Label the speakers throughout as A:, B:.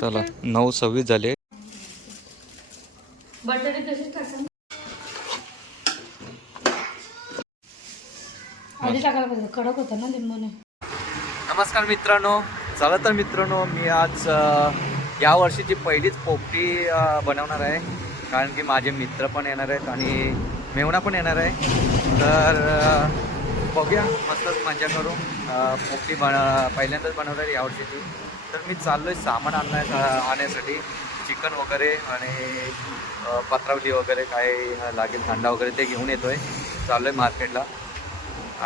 A: चला नऊ सव्वीस झाले.
B: बटाटे तसेच टाका आधी टाकायला पाहिजे. कडक होता ना लिंबूने.
A: नमस्कार मित्रांनो. चला तर मित्रांनो मी आज या वर्षीची पहिलीच पोपटी बनवणार आहे. कारण की माझे मित्र पण येणार आहेत आणि मेवणा पण येणार आहे. तर बघूया. मस्तच मजा करू. पोपटी बन पहिल्यांदाच बनवणार आहे यावर्षीची तर मी चाललो आहे सामान आणण्या आणण्यासाठी. चिकन वगैरे आणि पत्रावली वगैरे काय लागेल थंडा वगैरे ते घेऊन येतो आहे चाललो आहे मार्केटला.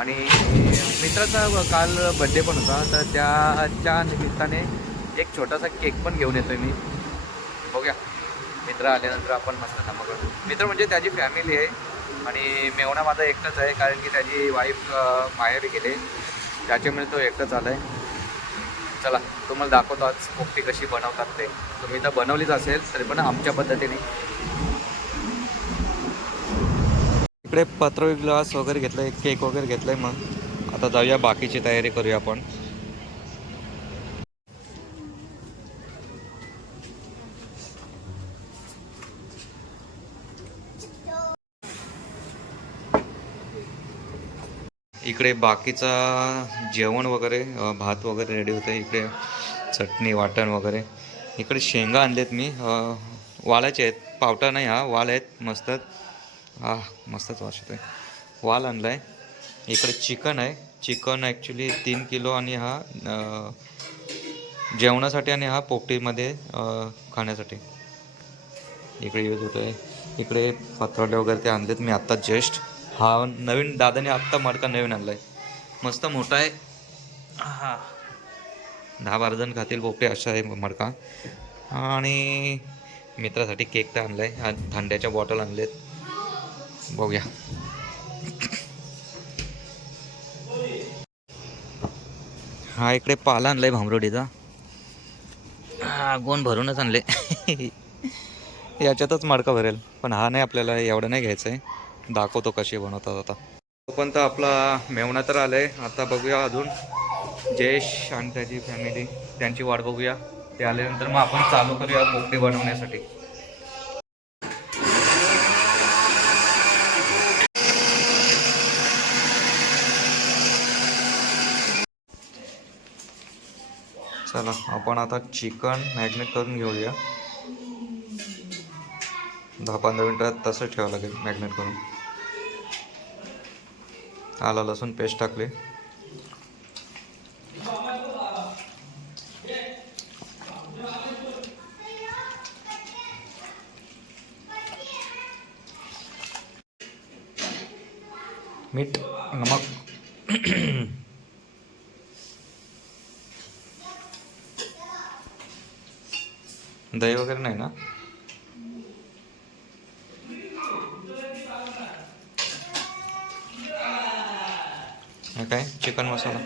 A: आणि मित्राचा काल बड्डे पण होता. तर त्याच्या निमित्ताने एक छोटासा केक पण घेऊन येतो आहे मी. बघूया. मित्र आल्यानंतर आपण मस्त धमाल मित्र म्हणजे त्याची फॅमिली आहे. आणि मेवणा माझा एकटाच आहे कारण की त्याची वाईफ बाहेर गेले. त्याच्यामुळे तो एकटाच आला आहे चला तुम्हाला दाखवतो आज पोपटी कशी बनवतात ते. तुम्ही तर बनवलीच असेल तरी पण आमच्या पद्धतीने. इकडे पत्र ग्लास वगैरे घेतलं केक वगैरे घेतलाय मग. आता जाऊया बाकीची तयारी करूया आपण. इकडे बाकीचा जेवण वगैरे भात वगैरे रेडी होतं इकडे चटणी वाटण वगैरे. इकडे शेंगा आणलेत मी. वालाचे आहेत. पावटा नाही हा वाल आहेत. मस्त हा मस्तच वाटत आहे वाल आणला आहे इकडे चिकन आहे. चिकन ॲक्च्युली तीन किलो आणि हा जेवणासाठी आणि हा पोपटीमध्ये खाण्यासाठी. इकडे यूज होतो आहे इकडे पत्रावले वगैरे ते आणलेत. मी आत्ता जस्ट हा नवीन दादाने आत्ता मडका नवीन आणला आहे मस्त मोठा आहे. हा. दहा बारा जण खातील पोपटे असा आहे मडका. आणि मित्रासाठी केक तर आणला आहे थंड्याच्या बॉटल आणलेत. बघूया. हा इकडे पाला आणलाय भांबरोडीचा. हा गोण भरूनच आणले. याच्यातच मडका भरेल. पण हा नाही आपल्याला एवढं नाही घ्यायचं आहे दाखवतो कसे बनवतात आता. तोपर्यंत आपला मेवणा तर आलं आहे आता बघूया अजून जयेश आणि त्याची फॅमिली त्यांची वाट बघूया. ते आल्यानंतर मग आपण चालू करूया पोपटी बनवण्यासाठी. चला आपण आता चिकन मॅग्नेट करून घेऊया. दहा पंधरा मिनटात तसं ठेवावं लागेल मॅग्नेट करून. आला लसूण पेस्ट टाकले. मीठ नमक. दही वगैरे नाही ना? हे काय? चिकन मसाला.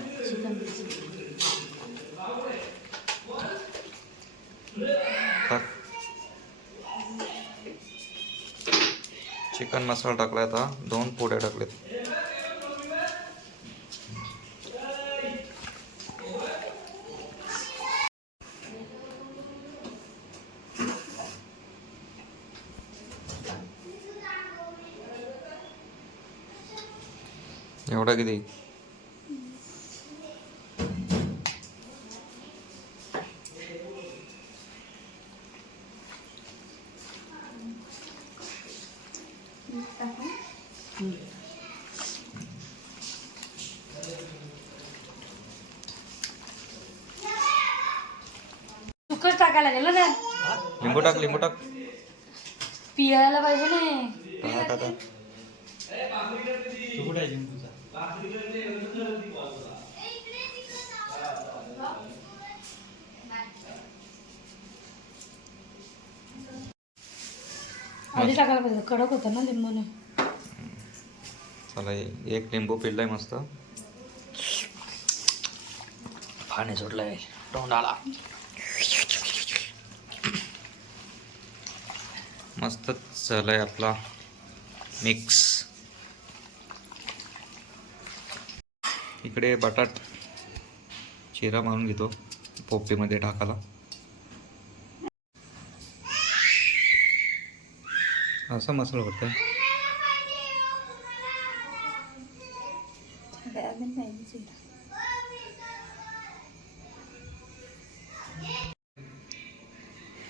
A: टाक चिकन मसाला टाकला आता. दोन पोड्या टाकलेत. एवढा किती?
B: टाकायला लागेल ना
A: लिंबू टाक लिंबू टाक.
B: पियायला पाहिजे ना.
A: टाक
B: आधी टाकायला पाहिजे. कडक होता ना लिंबूने.
A: चला एक लिंबू पिल्लाय मस्त. पाणी सुटलंय. तोंडाला. मस्त आहे आपला मिक्स इकडे बटाट चिरा मारून घेतो पोपटीमध्ये टाकायला असा मसाला होता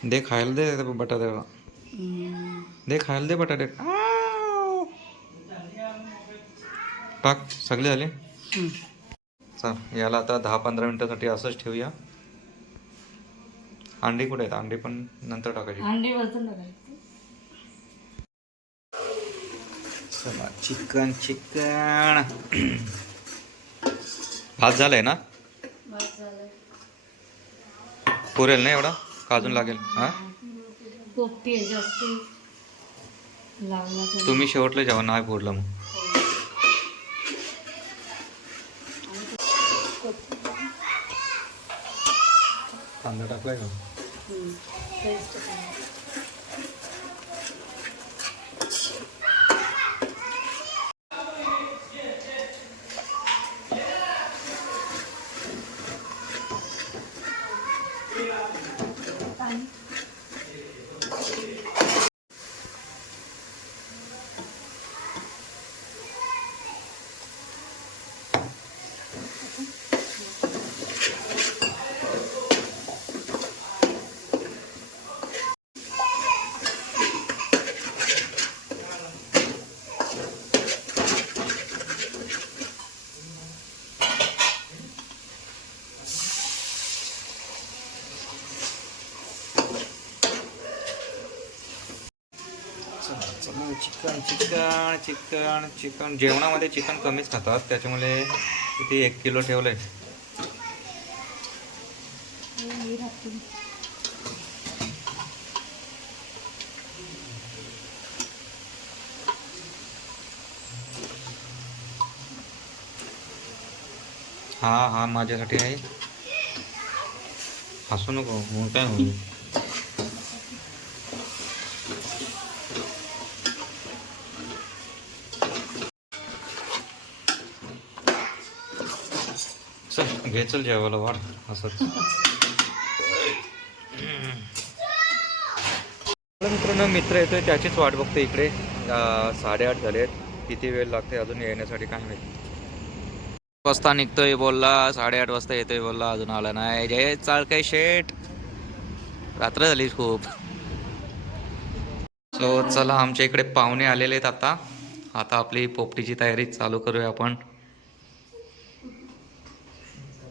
A: दे खायला दे त्या बटाट्याला. दे खायला दे बटाटे. टाक सगळे झाले चल याला आता दहा पंधरा मिनिटासाठी असंच ठेवूया. अंडी कुठे आहेत? अंडी पण नंतर टाकायची.
B: अंडी वरतून टाकायची.
A: चला चिकन चिकन. भात झालाय ना? पुरेल ना एवढा? का अजून लागेल? हा
B: पोपटी आहे जास्त लागला तर
A: तुम्ही शेवटलं जेव्हा नाही फोडलं मग. कांदा टाकलाय का? Chicken chicken chicken. जेवणामध्ये चिकन कमीच खातात. त्याच्यामुळे किती एक किलो ठेवलंय.
B: आहे
A: हा हा माझ्यासाठी आहे. हसू नको काय होईल चल घे चल जेवायला वाढ असंच. मित्रांनो मित्र येतोय त्याचीच वाट बघते इकडे. साडेआठ झालेत किती वेळ लागते अजून येण्यासाठी काय माहिती. वाजता निघतोय बोलला साडेआठ वाजता येतोय बोलला अजून आला नाही. जय चाल काय शेट रात्र झाली खूप. सो चला आमच्या इकडे पाहुणे आलेले आहेत आता. आता आपली पोपटीची तयारी चालू करूया आपण.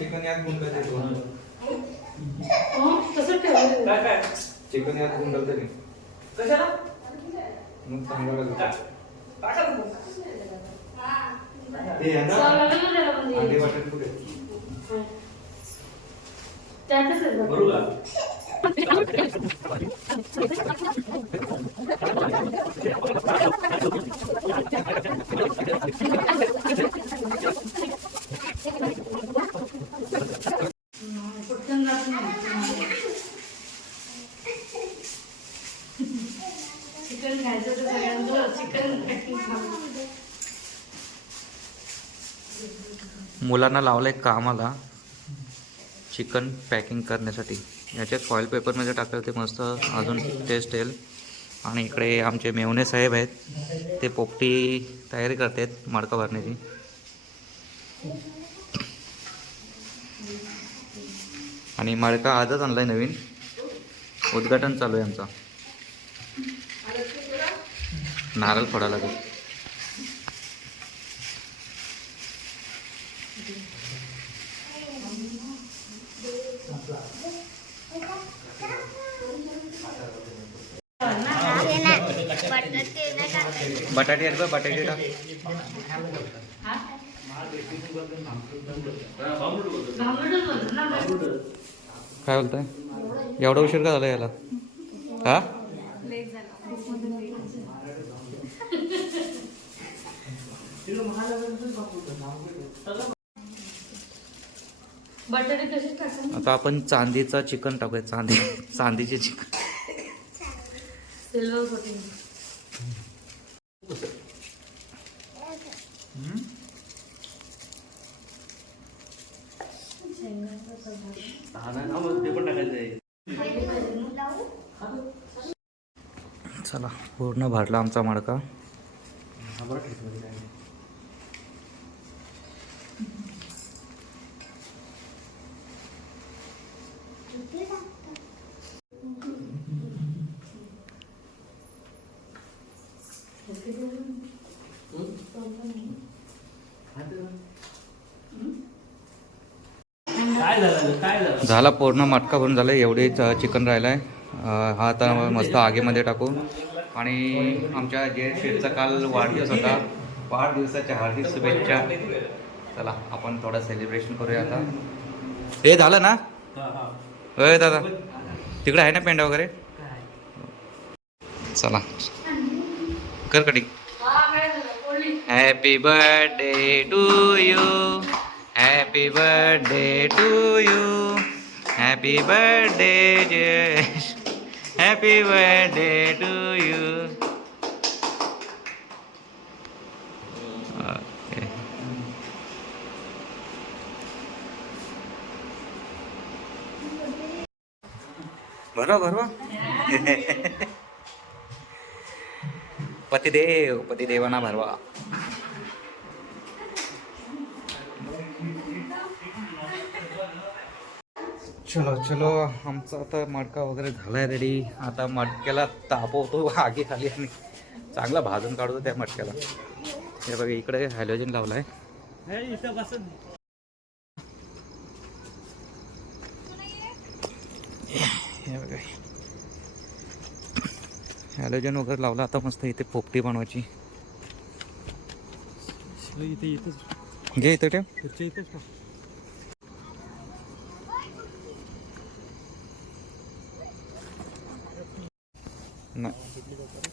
A: चिकन यात गुंडल
B: हो? तसंच ठेवलं
A: चिकन यात गुंडल तरी मग चांगलं लागेल. हे आहे ना? अंडे
B: दे.
A: वाटण कुठे.
B: त्यातच आहे चिकन तर चिकन
A: मुलांना लावलंय कामाला चिकन पॅकिंग करण्यासाठी. याच्यात फॉईल पेपरमध्ये टाकलं ते मस्त अजून टेस्ट येईल. आणि इकडे आमचे मेवणे साहेब आहेत. ते पोपटी तयारी करतात मडका भरण्याची. आणि मडका आजच आणलाय नवीन. उद्घाटन चालू आहे आमचा. नारळ फोडायला लागेल. बटाटे आहेत बघ बटाटे टाक. काय बोलताय? एवढा उशीर का झाला याला? हा? आता आपण चांदीचा चिकन टाकूया. चांदी चांदीचे चिकन. चला पूर्ण भरला आमचा मडका. झाला पूर्ण मटका भरून झाला एवढे चिकन राहिलं आहे हा आता मस्त आगीमध्ये टाकू आणि आमच्या जे शेठचा काल वाढदिवस होता वाढदिवसाच्या हार्दिक शुभेच्छा. चला आपण थोडं सेलिब्रेशन करूया आता. हे झालं ना? होय दादा तिकडे आहे ना पेंडा वगैरे? चला. कर cutting. Happy birthday to you happy birthday to you happy birthday Jayesh happy birthday to you भरवा भरवा पतिदेव पतिदेवाना भरवा चलो चलो आमचा आता मडका वगैरे झालाय रेडी आता मडक्याला तापवतो आगी खाली आणि चांगला भाजून काढतो त्या मडक्याला. हे बघा इकडे हॅलोजन लावलाय. हे बघा. हॅलोजन वगैरे लावला आता मस्त इथे पोपटी बनवायची.
C: इथे इथंच.
A: घे इथे ठेव
C: पुढच्या इथंच टाक.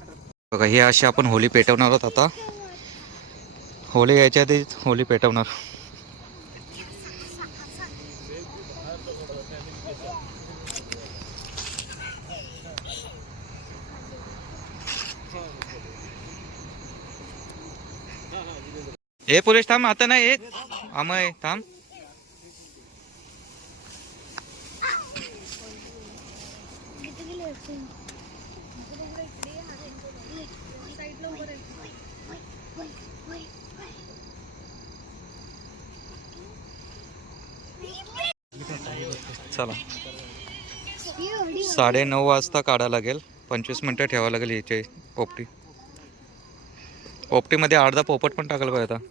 A: नाही बघा हे अशी आपण होली पेटवणार आहोत आता. होली यायच्या आधी होली पेटवणार. ए पोलीस थांब आता नाही येत. अमय थांब. चला. साडे नऊ वाजता काढा लागेल. पंचवीस मिनटं ठेवावं लागेल याचे पोपटी पोपटीमध्ये अर्धा पोपट पण टाकायला पाहिजे आता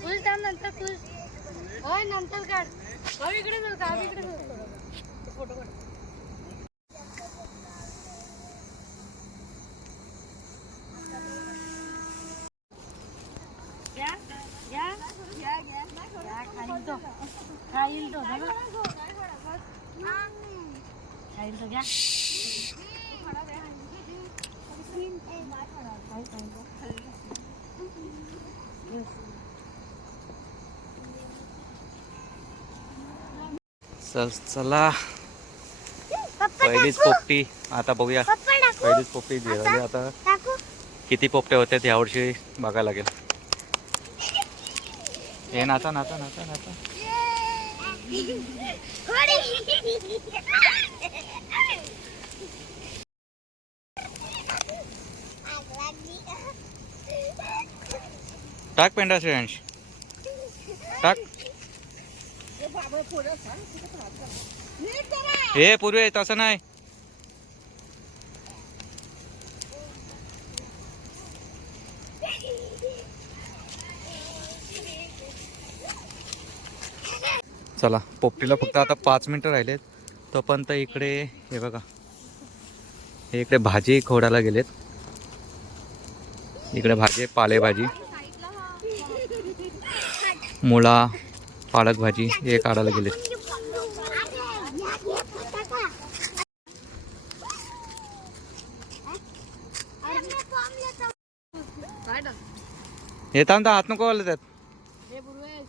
B: तुझ नंतर तुझ होय नंतर काढ होय इकडे जाऊ का इकडे जाऊ फोटो काढ. घ्या घ्या. घ्या घ्या घ्या खाईल तो खाईल तो झालं खाईल तो. घ्या
C: चल चला. पहिलीच पोपटी. आता बघूया. पहिलीच पोपटी जेवली आता किती पोपट्या होत्या यावर्षी बघायला लागेल. हे नाचा नाचा नाचा नाचा. टाक पेंडा श्रेयांश. टाक. हे पूर्वी तसं नाही. चला पोपटीला फक्त आता पाच मिनटं राहिलेत. तोपर्यंत इकडे हे बघा. हे इकडे भाजी खोडायला गेलेत. इकडे भाजी पालेभाजी. मुळा. पालक भाजी हे काढायला गेलेत
B: काय टाक
C: हे थांब तर हात नको आले त्यात.
B: हे पूर्वेश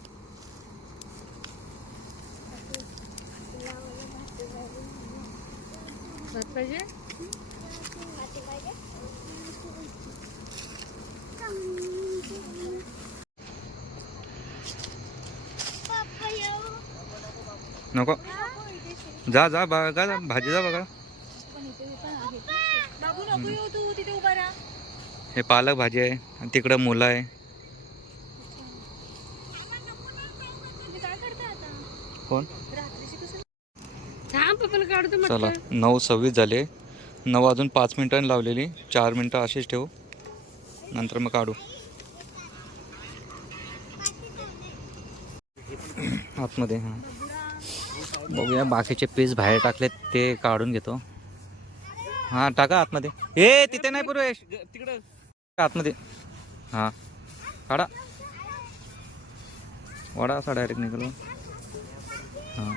B: भात पाहिजे
C: नको. जा जा बघा जा, भाजी जा बघा.
B: बाबू नको येऊ तू तिथे उभा राहा.
C: हे पालक भाजी आहे आणि तिकडं मुलं आहे. कोण? चला नऊ सव्वीस झाले. नऊ अजून पाच मिनिटांनी लावलेली. चार मिनटं अशीच ठेवू. नंतर मग काढू. आतमध्ये हां. बघूया बाकीचे पीस बाहेर टाकलेत ते काढून घेतो. हां टाका आतमध्ये. ए तिथे नाही पुरेश तिकडे. आतमध्ये. हां. काढा. वडा असा डायरेक्ट निघालो. हां.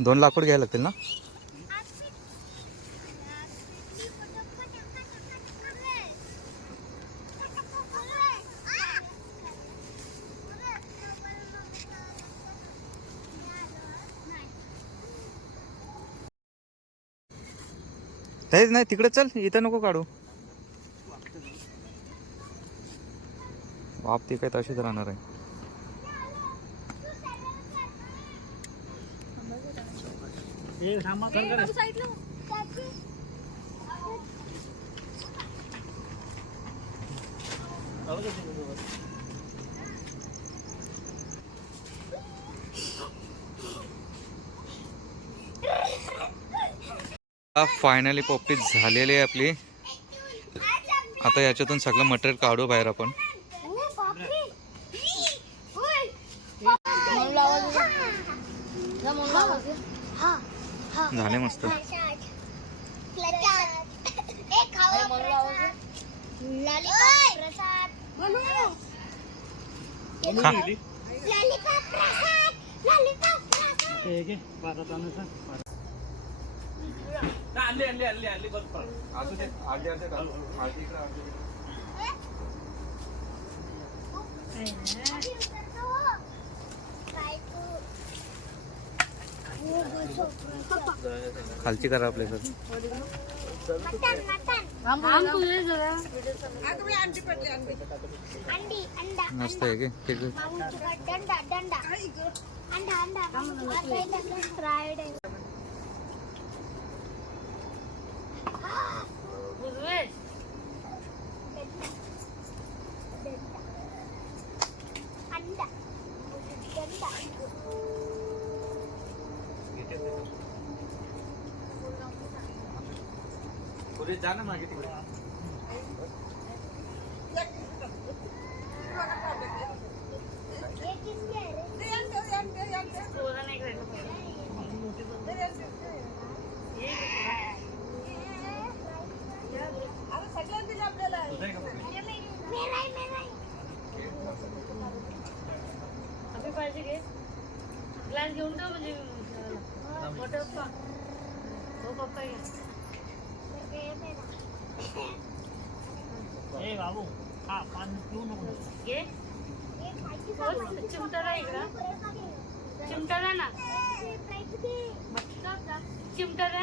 C: दोन लाकूड घ्यायला लागतील ना? तेच नाही तिकडे चल. इथं नको काढू. बाप ती काय तशीच राहणार आहे.
D: हे थांबा तर करा.
C: फायनली पोपटी झालेली आहे आपली. आता याच्यातून सगळं मटेरियल काढू बाहेर आपण.
B: म्हणून
C: खालची करा आपले सर. मस्त आहे की? ठीक आहे. जा ना मागे तिकडे.
B: पाहिजे घे ग्लास घेऊन ठेव म्हणजे मोठा पप्पा हो पप्पा घ्या
D: ए बाबू हा पाणी पिऊ नको.
C: घे चिमटाला चिमटा चिमटाला ना. चिमटाला.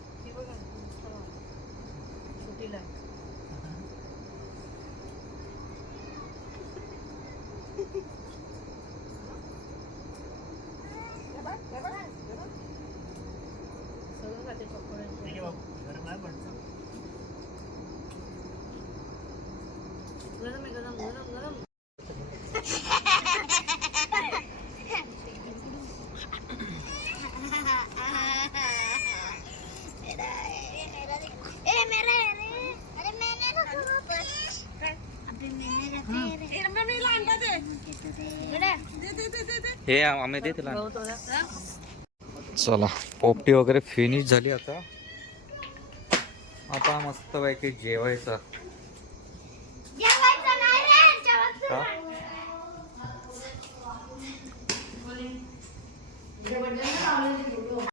C: हे
A: आम्ही दे चला पोपटी वगैरे फिनिश झाली आता. आता मस्त पैकी जेवायचं.